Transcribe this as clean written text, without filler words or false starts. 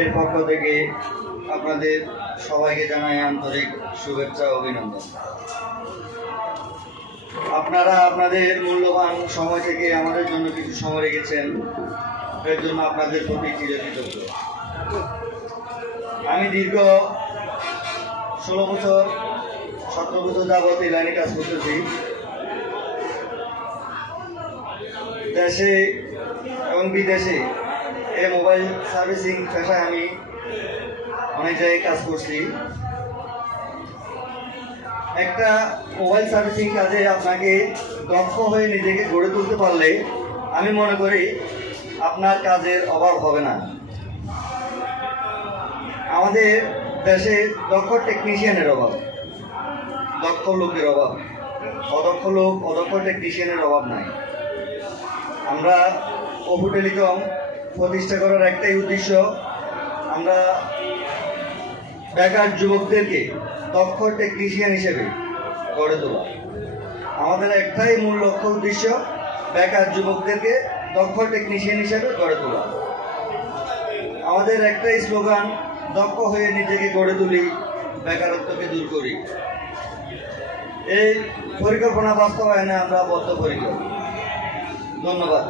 এর পক্ষ থেকে আপনাদের সবাইকে জানাই আন্তরিক শুভেচ্ছা ও অভিনন্দন। আপনারা আপনাদের মূল্যবান সময় থেকে আমাদের জন্য কিছু সময় রেখেছেন, এর জন্য আপনাদের প্রতি চিরকৃতজ্ঞ। আমি দীর্ঘ 16 বছর 17 বছর যাবত এই লাইনে কাজ করতেছি। দেশে এবং বিদেশে এই মোবাইল সার্ভিসিং পেশায় আমি অনেক জায়গায় কাজ করছি। একটা মোবাইল সার্ভিসিং কাজে আপনাকে দক্ষ হয়ে নিজেকে গড়ে তুলতে পারলে আমি মনে করি আপনার কাজের অভাব হবে না। আমাদের দেশে দক্ষ টেকনিশিয়ানের অভাব, দক্ষ লোকের অভাব, অদক্ষ লোক অদক্ষ টেকনিশিয়ানের অভাব নাই। আমরা অপু টেলিকম প্রতিষ্ঠা করার একটাই উদ্দেশ্য, আমরা বেকার যুবকদেরকে দক্ষ টেকনিশিয়ান হিসেবে গড়ে তোলা। আমাদের একটাই মূল লক্ষ্য উদ্দেশ্য, বেকার যুবকদেরকে দক্ষ টেকনিশিয়ান হিসেবে গড়ে তোলা। আমাদের একটাই স্লোগান, দক্ষ হয়ে নিজেকে গড়ে তুলি, বেকারত্বকে দূর করি। এই পরিকল্পনা বাস্তবায়নে আমরা বদ্ধপরিকর। ধন্যবাদ।